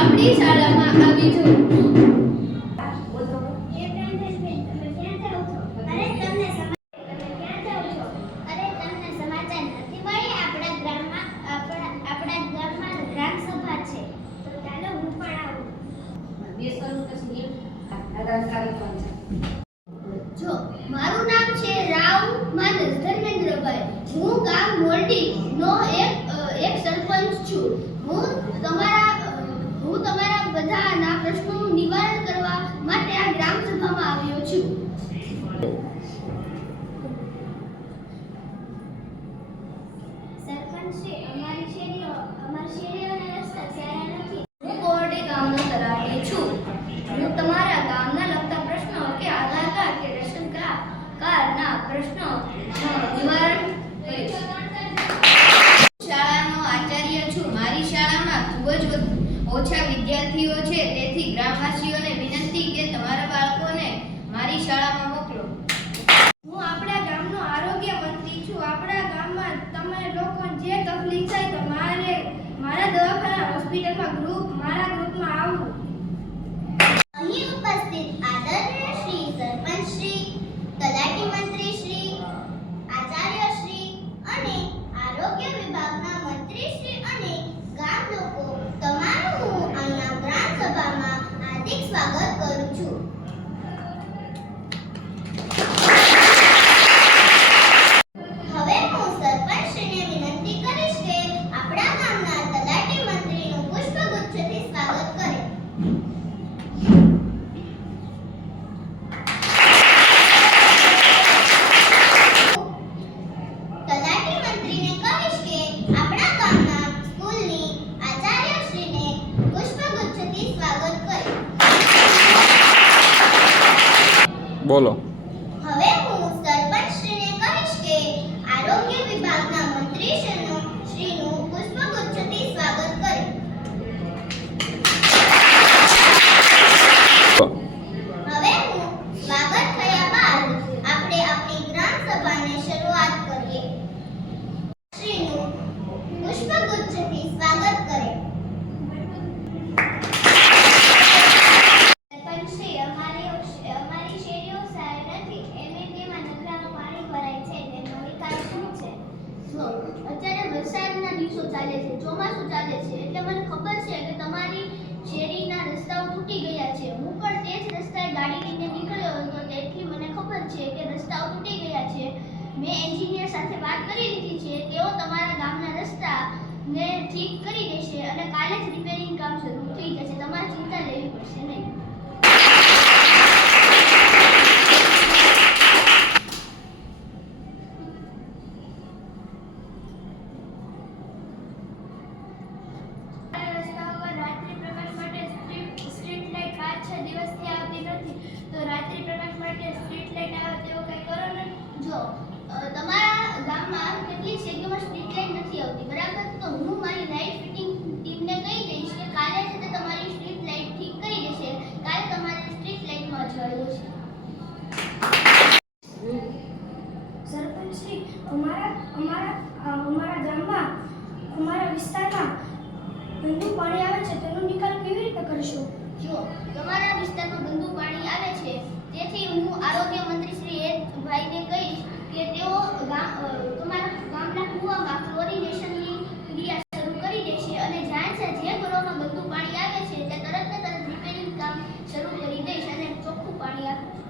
આપણી શાળામાં આવી જવું. જો મારું નામ છે રાવ માનસ ધર્મેન્દ્રભાઈ. હું ગામ મોરડી નો એક સરપંચ છું. હું તમારા બધાના પ્રશ્નોનું નિવારણ કરવા માટે આ ગ્રામ સભામાં આવ્યો છું. સરપંચ શ્રી, અમારી શેરીઓના રસ્તા સારા નથી. હું મોરડી ગામનો તલાટી છું. હું તમારા ગામના લગતા પ્રશ્નો કે આધાર કાર્ડ કે રેશન કાર્ડના પ્રશ્નો નિવારણ કરીશ. શાળાનો આચાર્ય છું. મારી શાળામાં ખૂબ જ ઓછા વિદ્યાર્થીઓ છે, તેથી ગ્રામવાસીઓને વિનંતી કે તમારા બાળકોને મારી શાળામાં મોકલો. હું આપણા ગામનો આરોગ્ય મંત્રી છું. આપણા ગામમાં તમે લોકો જે તકલીફ થાય તો મારા દવાખાના હોસ્પિટલમાં મારા ગ્રુપમાં આવવું. અહીં ઉપસ્થિત આદરણીય શ્રી સરપંચ શ્રી, તલાટી મંત્રી શ્રી, આચાર્ય શ્રી અને આરોગ્ય વિભાગના મંત્રી શ્રી અને ગામ લોકો તમારું હું અહીંયા ગ્રામ સભામાં હાર્દિક સ્વાગત કરું છું. હવે હું સરપંચ શ્રીને વિનંતી કરીશ કે આપણા ગામના તલાટી મંત્રીનું પુષ્પગુચ્છથી સ્વાગત કરે. બોલો. હવે હું સરપંચ શ્રીને કહીશ કે આરોગ્ય વિભાગના મંત્રી શ્રીનું પુષ્પગુચ્છથી સ્વાગત કરે. હવે હું સ્વાગત થયા બાદ આપણે આપણી ગ્રામ સભાને શરૂઆત કરીએ. શ્રીનું પુષ્પગુચ્છથી સ્વાગત કરે. અત્યારે વરસાદના દિવસો ચાલે છે, ચોમાસું ચાલે છે, એટલે મને ખબર છે કે તમારી શેરીના રસ્તાઓ તૂટી ગયા છે. હું પણ તે જ રસ્તાએ ગાડી લઈને નીકળ્યો હતો, તેથી મને ખબર છે કે રસ્તાઓ તૂટી ગયા છે. મેં એન્જિનિયર સાથે વાત કરી લીધી છે. તેઓ તમારા ગામના રસ્તાને ઠીક કરી દેશે અને કાલે જ રિપેરિંગ કામ શરૂ થઈ જશે. તમારે ચિંતા લેવી પડશે નહીં. તમારા ગામમાં કેટલીક જગ્યામાં સ્ટ્રીટ લાઇટ નથી આવતી, બરાબર? તો હું મારી લાઇટ ફિટિંગ ટીમને કહી દઈશ કે કાલે છે તે તમારી સ્ટ્રીટ લાઇટ ઠીક કરી દેશે. કાલે તમારે સ્ટ્રીટ લાઇટમાં અજવાળું છે. સરપંચ શ્રી, અમારા ગામમાં, અમારા વિસ્તારમાં ગંદુ પાણી આવે છે, તેનો નિકાલ કેવી રીતે કરશો? જો તમારા વિસ્તારમાં ગંદુ પાણી આવે છે, તેથી હું આરોગ્ય મંત્રી શ્રી ભાઈને કહીશ કે તેઓ તમારા ગામના કૂવામાં ક્લોરિનેશનની ક્રિયા શરૂ કરી દેશે અને જ્યાં જે ઘરોમાં ગંદુ પાણી આવે છે તે તરત ને તરત રિપેરિંગ કામ શરૂ કરી દઈશ અને ચોખ્ખું પાણી આપીશ.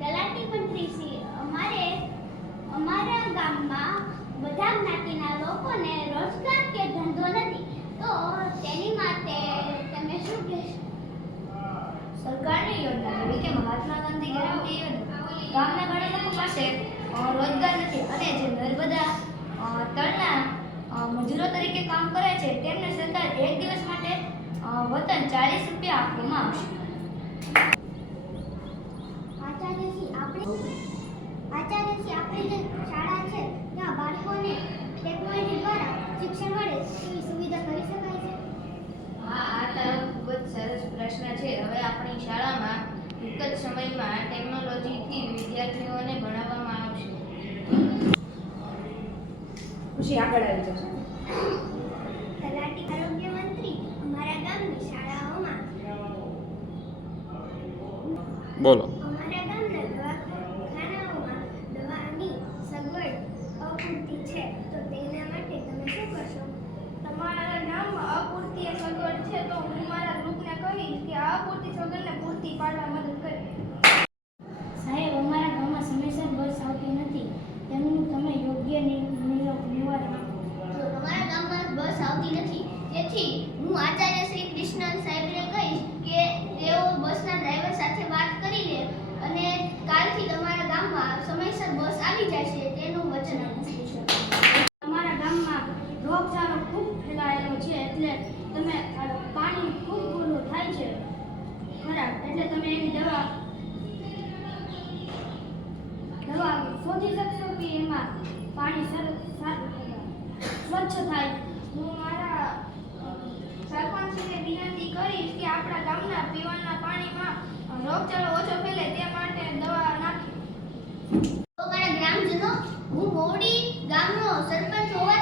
તલાટી મંત્રી શ્રી, અમારા ગામમાં બધા જ્ઞાતિના લોકોને રોજગાર કે ધંધો નથી, તો તેની માટે તમે શું કહેશો? સરકારની યોજના જેવી કે મહાત્મા ગાંધી ગેરંટી યોજના, ગામના ઘણા લોકો પાસે રોજગાર નથી અને જે નર્મદા તળના મજૂરો તરીકે કામ કરે છે તેમને સરકાર એક દિવસ માટે વતન 40 રૂપિયા આપવામાં આવશે. આચાર્યશ્રી, આપણી જે શાળા છે ત્યાં બાળકોને ટેકનોલોજી દ્વારા શિક્ષણ મળે તેવી સુવિધા કરી શકાય છે? હા, આ તરફ ખુશી આગળ આવી જશે. તલાટી આરોગ્ય મંત્રી અમારા ગામની શાળાઓમાં બોલો. અમારા ગામના દવાખાનાઓમાં દવાની સગવડ અપૂરતી છે તો તેના માટે તમે શું કરશો? તમારા ગામમાં અપૂરતી સગવડ છે તો હું મારા ગ્રુપને કહીશ કે આ અપૂરતી સગવડને પૂરતી પાડવા મદદ કરે. સાહેબ, અમારા ગામમાં સમયસર બસ આવતી નથી, તેમનું તમે યોગ્ય નિવારણ આપો. જો તમારા ગામમાં બસ આવતી નથી તેથી હું આચાર્ય શ્રી કૃષ્ણ સાહેબને કહીશ કે તેઓ બસના ડ્રાઈવર સાથે વાત કરી લે અને કાલથી તમારા ગામમાં સમયસર બસ આવી જશે તેનું વચન આપું છું. અમારા ગામમાં રોગચાળો ખૂબ ફેલાયેલો છે, એટલે તમે પાણી ખૂબ ગોળું થાય છે ખરાબ, એટલે તમે એની દવા શોધી શકશો કે એમાં પાણી સ્વચ્છ થાય. હું મારા સરપંચને વિનંતી કરીશ કે આપણા ગામના પીવાના પાણીમાં રોગચાળો ઓછો ફેલે તે માટે દવા નાખી. તો મારા ગ્રામજનો, હું મોવડી ગામનો સરપંચ હોવા